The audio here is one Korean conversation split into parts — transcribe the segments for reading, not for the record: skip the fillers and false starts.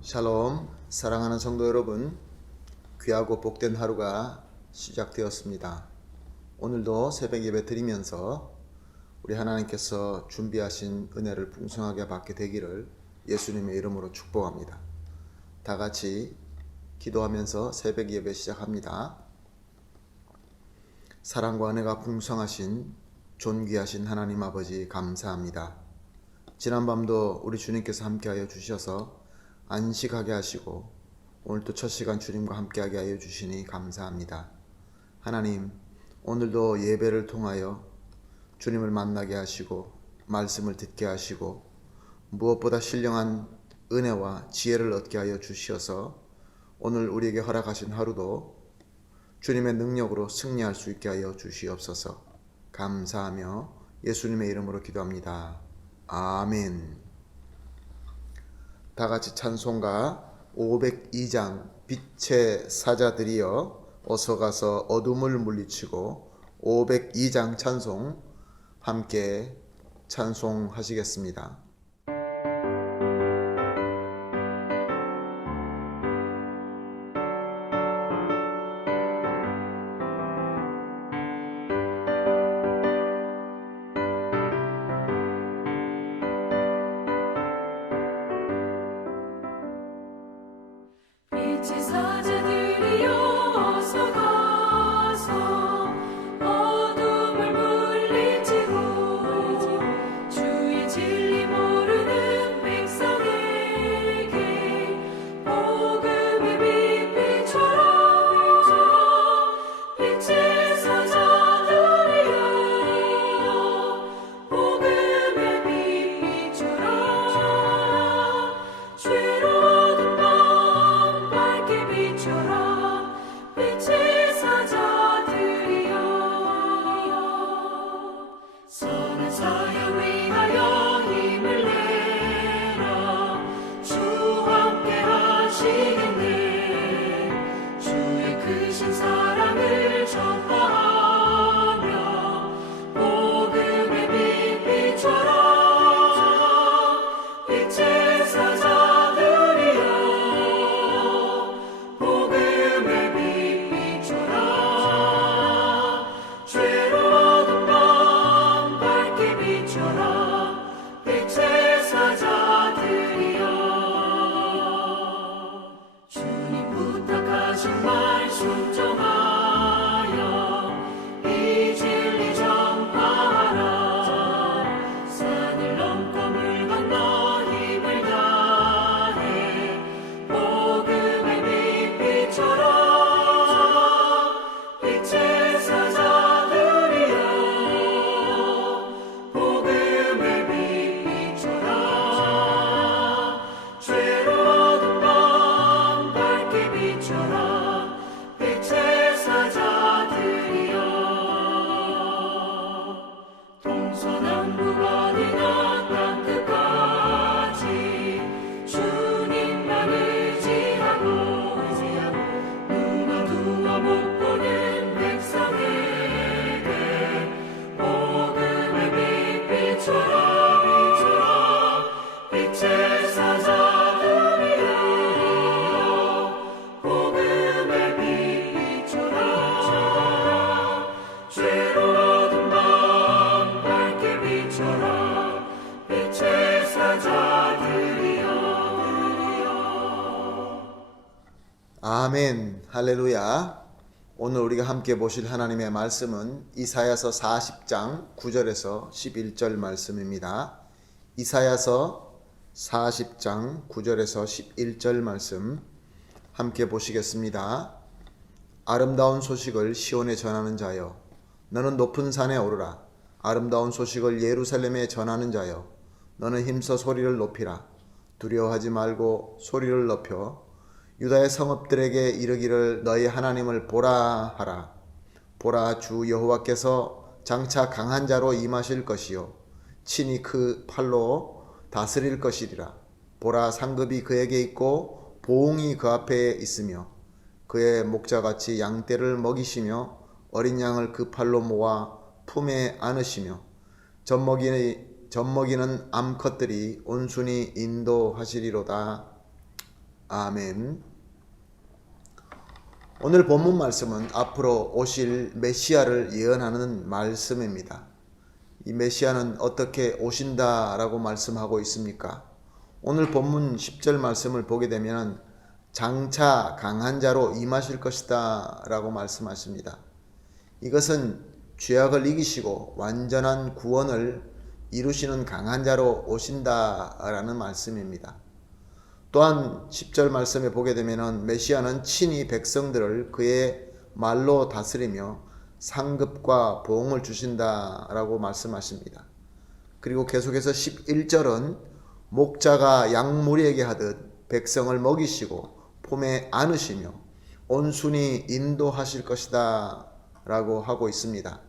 샬롬, 사랑하는 성도 여러분, 귀하고 복된 하루가 시작되었습니다. 오늘도 새벽 예배 드리면서 우리 하나님께서 준비하신 은혜를 풍성하게 받게 되기를 예수님의 이름으로 축복합니다. 다 같이 기도하면서 새벽 예배 시작합니다. 사랑과 은혜가 풍성하신 존귀하신 하나님 아버지 감사합니다. 지난밤도 우리 주님께서 함께하여 주셔서 안식하게 하시고 오늘도 첫 시간 주님과 함께하게 하여 주시니 감사합니다. 하나님, 오늘도 예배를 통하여 주님을 만나게 하시고 말씀을 듣게 하시고 무엇보다 신령한 은혜와 지혜를 얻게 하여 주시어서 오늘 우리에게 허락하신 하루도 주님의 능력으로 승리할 수 있게 하여 주시옵소서. 감사하며 예수님의 이름으로 기도합니다. 아멘. 다 같이 찬송가 502장 빛의 사자들이여 어서 가서 어둠을 물리치고 502장 찬송 함께 찬송하시겠습니다. 빛의 사자들이여 어서 가서 어둠을 물리치고 주의 진리 모르는 백성에게 복음의 빛 비춰라. 빛의 사자들이여 복음의 빛 비춰라. 죄로운 밝게 비춰라. 빛의 사자들이여 선한 사역 위하여 힘을 내라. 주와 함께 하시겠네. 주의 크신 사랑을 전파하며 복음의 빛 비춰라. 빛의 사자들이여 복음의 빛 비춰라. 죄로운 밤 밝게 비춰라. 빛의 사자들이여 주님 부탁하신 말 순종하여 이 진리 전파하라. 산을 넘고 물 건너 힘을 다해 복음의 빛 비춰라. 빛의 사자들이여 복음의 빛 비춰라. 죄로운 밤 밝게 비춰라. 빛의 사자들이여 동서남북 어디나 땅끝까지 주님만 의지하고 눈 어두워 못 보는 백성에게 복음의 빛 비춰라. 빛의 사자들이여 복음의 빛 비춰라. 죄로운 밤 밝게 비춰라. 빛의 사자들이여 아멘, 할렐루야. 오늘 우리가 함께 보실 하나님의 말씀은 이사야서 40장 9절에서 11절 말씀입니다. 이사야서 40장 9절에서 11절 말씀 함께 보시겠습니다. 아름다운 소식을 시온에 전하는 자여 너는 높은 산에 오르라. 아름다운 소식을 예루살렘에 전하는 자여 너는 힘써 소리를 높이라. 두려워하지 말고 소리를 높여 유다의 성읍들에게 이르기를 너희 하나님을 보라 하라. 보라, 주 여호와께서 장차 강한 자로 임하실 것이요 친히 그 팔로 다스릴 것이리라. 보라, 상급이 그에게 있고 보응이 그 앞에 있으며 그의 목자같이 양떼를 먹이시며 어린 양을 그 팔로 모아 품에 안으시며 젖먹이는 암컷들이 온순히 인도하시리로다. 아멘. 오늘 본문 말씀은 앞으로 오실 메시아를 예언하는 말씀입니다. 이 메시아는 어떻게 오신다라고 말씀하고 있습니까? 오늘 본문 10절 말씀을 보게 되면 장차 강한 자로 임하실 것이다 라고 말씀하십니다. 이것은 죄악을 이기시고 완전한 구원을 이루시는 강한 자로 오신다라는 말씀입니다. 또한 10절 말씀에 보게 되면 메시아는 친히 백성들을 그의 말로 다스리며 상급과 보응을 주신다라고 말씀하십니다. 그리고 계속해서 11절은 목자가 양무리에게 하듯 백성을 먹이시고 품에 안으시며 온순히 인도하실 것이다 라고 하고 있습니다.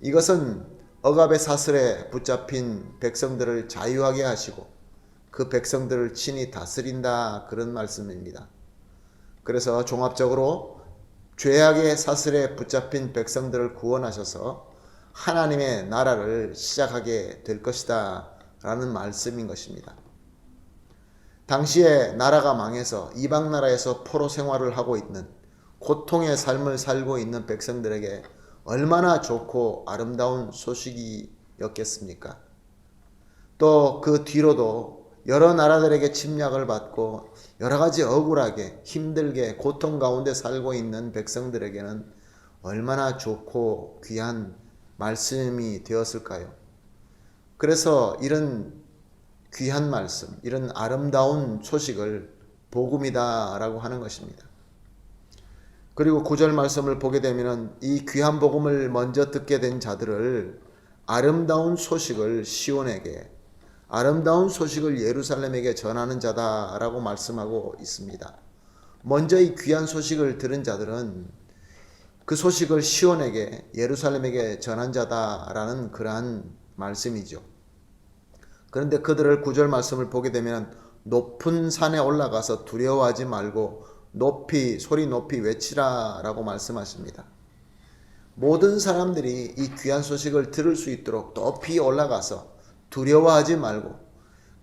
이것은 억압의 사슬에 붙잡힌 백성들을 자유하게 하시고 그 백성들을 친히 다스린다 그런 말씀입니다. 그래서 종합적으로 죄악의 사슬에 붙잡힌 백성들을 구원하셔서 하나님의 나라를 시작하게 될 것이다 라는 말씀인 것입니다. 당시에 나라가 망해서 이방 나라에서 포로 생활을 하고 있는 고통의 삶을 살고 있는 백성들에게 얼마나 좋고 아름다운 소식이었겠습니까? 또 그 뒤로도 여러 나라들에게 침략을 받고 여러 가지 억울하게 힘들게 고통 가운데 살고 있는 백성들에게는 얼마나 좋고 귀한 말씀이 되었을까요? 그래서 이런 귀한 말씀, 이런 아름다운 소식을 복음이다 라고 하는 것입니다. 그리고 9절 말씀을 보게 되면 이 귀한 복음을 먼저 듣게 된 자들을 아름다운 소식을 시온에게, 아름다운 소식을 예루살렘에게 전하는 자다라고 말씀하고 있습니다. 먼저 이 귀한 소식을 들은 자들은 그 소식을 시온에게, 예루살렘에게 전한 자다라는 그러한 말씀이죠. 그런데 그들을 9절 말씀을 보게 되면 높은 산에 올라가서 두려워하지 말고 소리 높이 외치라 라고 말씀하십니다. 모든 사람들이 이 귀한 소식을 들을 수 있도록 높이 올라가서 두려워하지 말고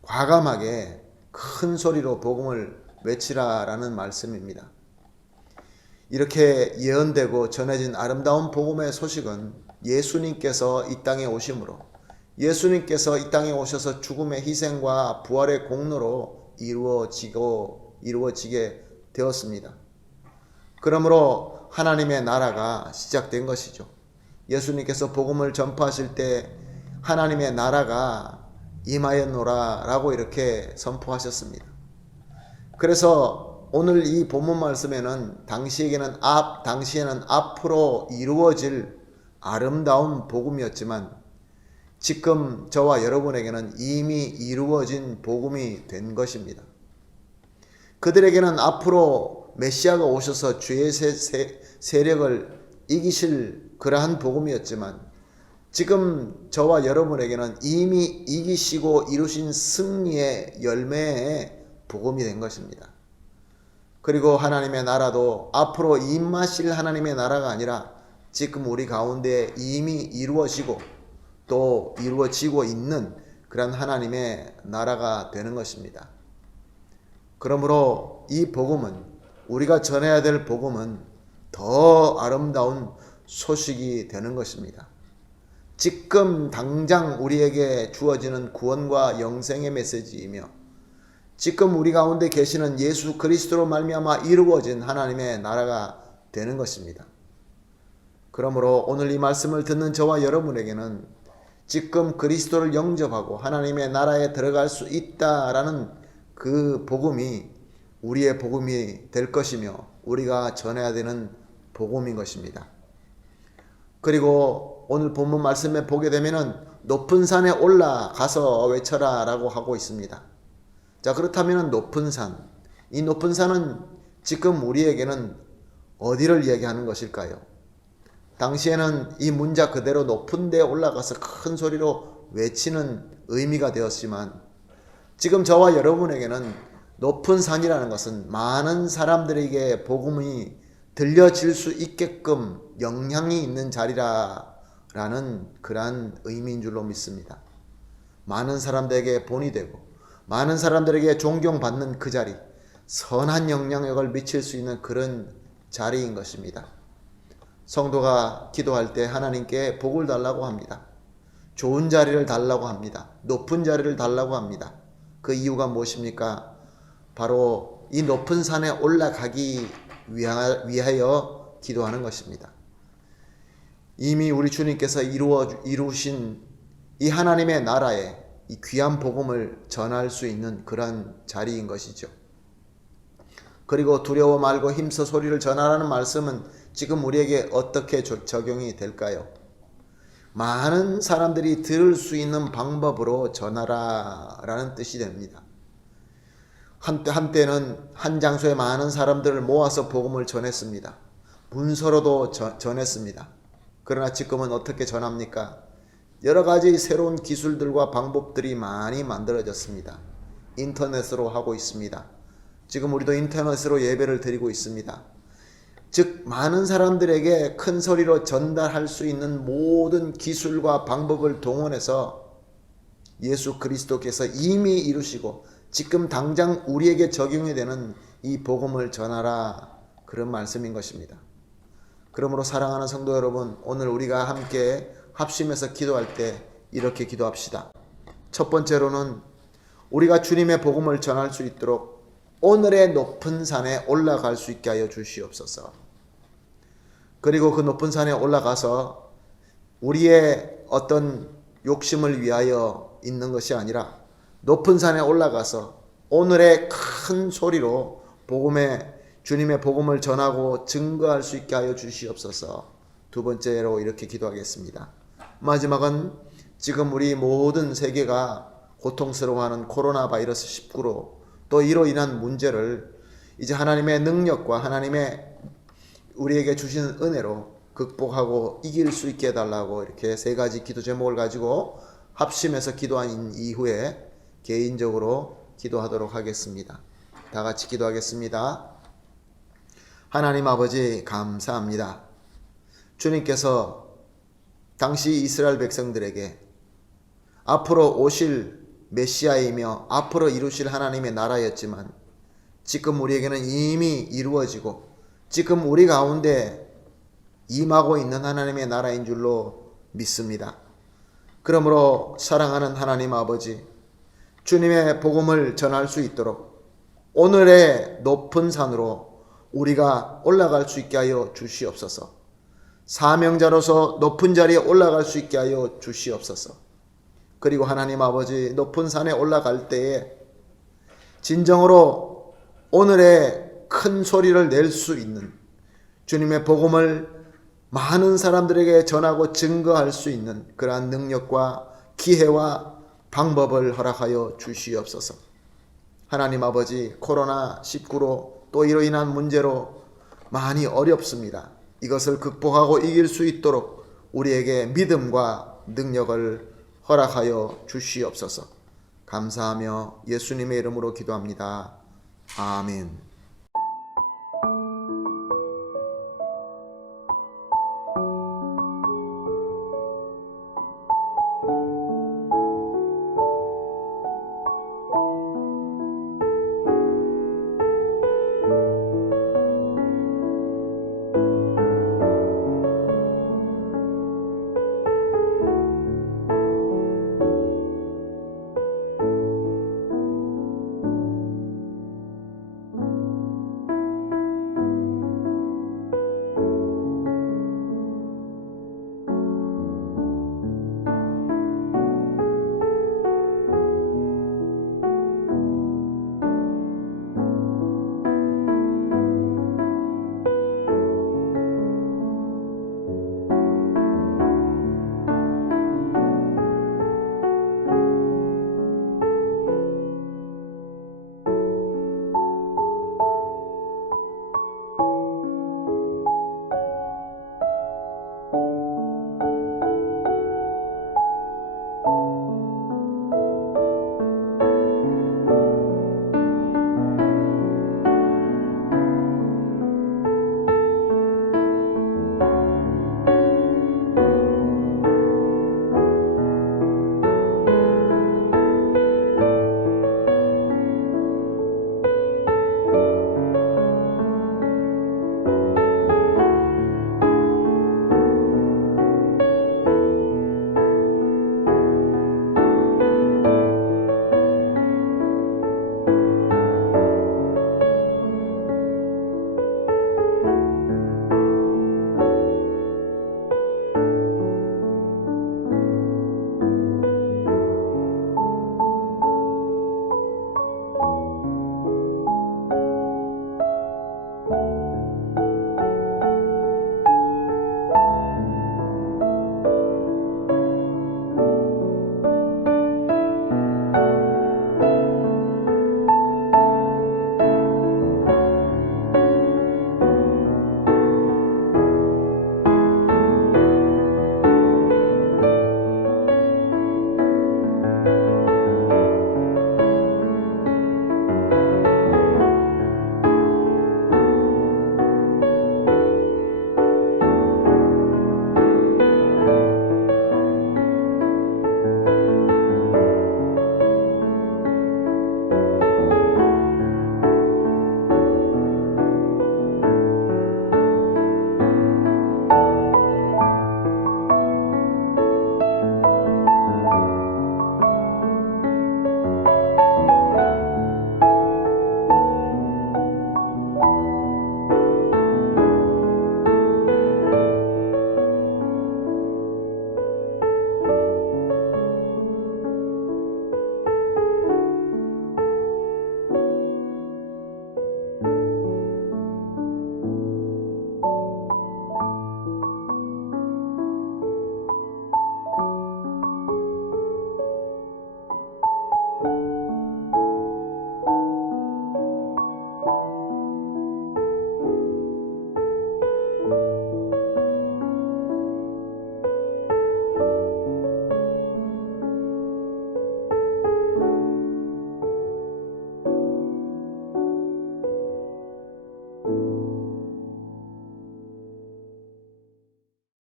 과감하게 큰 소리로 복음을 외치라 라는 말씀입니다. 이렇게 예언되고 전해진 아름다운 복음의 소식은 예수님께서 이 땅에 오심으로, 예수님께서 이 땅에 오셔서 죽음의 희생과 부활의 공로로 이루어지게 되었습니다. 그러므로 하나님의 나라가 시작된 것이죠. 예수님께서 복음을 전파하실 때 하나님의 나라가 임하였노라 라고 이렇게 선포하셨습니다. 그래서 오늘 이 본문 말씀에는 당시에는 앞으로 이루어질 아름다운 복음이었지만 지금 저와 여러분에게는 이미 이루어진 복음이 된 것입니다. 그들에게는 앞으로 메시아가 오셔서 죄의 세력을 이기실 그러한 복음이었지만 지금 저와 여러분에게는 이미 이기시고 이루신 승리의 열매의 복음이 된 것입니다. 그리고 하나님의 나라도 앞으로 임하실 하나님의 나라가 아니라 지금 우리 가운데 이미 이루어지고 또 이루어지고 있는 그런 하나님의 나라가 되는 것입니다. 그러므로 이 복음은, 우리가 전해야 될 복음은 더 아름다운 소식이 되는 것입니다. 지금 당장 우리에게 주어지는 구원과 영생의 메시지이며 지금 우리 가운데 계시는 예수 그리스도로 말미암아 이루어진 하나님의 나라가 되는 것입니다. 그러므로 오늘 이 말씀을 듣는 저와 여러분에게는 지금 그리스도를 영접하고 하나님의 나라에 들어갈 수 있다라는 그 복음이 우리의 복음이 될 것이며 우리가 전해야 되는 복음인 것입니다. 그리고 오늘 본문 말씀에 보게 되면은 높은 산에 올라가서 외쳐라 라고 하고 있습니다. 자, 그렇다면 높은 산, 이 높은 산은 지금 우리에게는 어디를 얘기하는 것일까요? 당시에는 이 문자 그대로 높은 데 올라가서 큰 소리로 외치는 의미가 되었지만 지금 저와 여러분에게는 높은 산이라는 것은 많은 사람들에게 복음이 들려질 수 있게끔 영향이 있는 자리라는 그러한 의미인 줄로 믿습니다. 많은 사람들에게 본이 되고 많은 사람들에게 존경받는 그 자리, 선한 영향력을 미칠 수 있는 그런 자리인 것입니다. 성도가 기도할 때 하나님께 복을 달라고 합니다. 좋은 자리를 달라고 합니다. 높은 자리를 달라고 합니다. 그 이유가 무엇입니까? 바로 이 높은 산에 올라가기 위하여 기도하는 것입니다. 이미 우리 주님께서 이루신 이 하나님의 나라에 이 귀한 복음을 전할 수 있는 그런 자리인 것이죠. 그리고 두려워 말고 힘써 소리를 전하라는 말씀은 지금 우리에게 어떻게 적용이 될까요? 많은 사람들이 들을 수 있는 방법으로 전하라 라는 뜻이 됩니다. 한때는 한 장소에 많은 사람들을 모아서 복음을 전했습니다. 문서로도 전했습니다. 그러나 지금은 어떻게 전합니까? 여러 가지 새로운 기술들과 방법들이 많이 만들어졌습니다. 인터넷으로 하고 있습니다. 지금 우리도 인터넷으로 예배를 드리고 있습니다. 즉 많은 사람들에게 큰 소리로 전달할 수 있는 모든 기술과 방법을 동원해서 예수 그리스도께서 이미 이루시고 지금 당장 우리에게 적용이 되는 이 복음을 전하라, 그런 말씀인 것입니다. 그러므로 사랑하는 성도 여러분, 오늘 우리가 함께 합심해서 기도할 때 이렇게 기도합시다. 첫 번째로는 우리가 주님의 복음을 전할 수 있도록 오늘의 높은 산에 올라갈 수 있게 하여 주시옵소서. 그리고 그 높은 산에 올라가서 우리의 어떤 욕심을 위하여 있는 것이 아니라 높은 산에 올라가서 오늘의 큰 소리로 주님의 복음을 전하고 증거할 수 있게 하여 주시옵소서. 두 번째로 이렇게 기도하겠습니다. 마지막은 지금 우리 모든 세계가 고통스러워하는 코로나 바이러스 19로 또 이로 인한 문제를 이제 하나님의 능력과 하나님의 우리에게 주신 은혜로 극복하고 이길 수 있게 해달라고 이렇게 세 가지 기도 제목을 가지고 합심해서 기도한 이후에 개인적으로 기도하도록 하겠습니다. 다 같이 기도하겠습니다. 하나님 아버지, 감사합니다. 주님께서 당시 이스라엘 백성들에게 앞으로 오실 메시아이며 앞으로 이루실 하나님의 나라였지만 지금 우리에게는 이미 이루어지고 지금 우리 가운데 임하고 있는 하나님의 나라인 줄로 믿습니다. 그러므로 사랑하는 하나님 아버지, 주님의 복음을 전할 수 있도록 오늘의 높은 산으로 우리가 올라갈 수 있게 하여 주시옵소서. 사명자로서 높은 자리에 올라갈 수 있게 하여 주시옵소서. 그리고 하나님 아버지, 높은 산에 올라갈 때에 진정으로 오늘의 큰 소리를 낼 수 있는 주님의 복음을 많은 사람들에게 전하고 증거할 수 있는 그러한 능력과 기회와 방법을 허락하여 주시옵소서. 하나님 아버지, 코로나19로 또 이로 인한 문제로 많이 어렵습니다. 이것을 극복하고 이길 수 있도록 우리에게 믿음과 능력을 허락하여 주시옵소서. 감사하며 예수님의 이름으로 기도합니다. 아멘.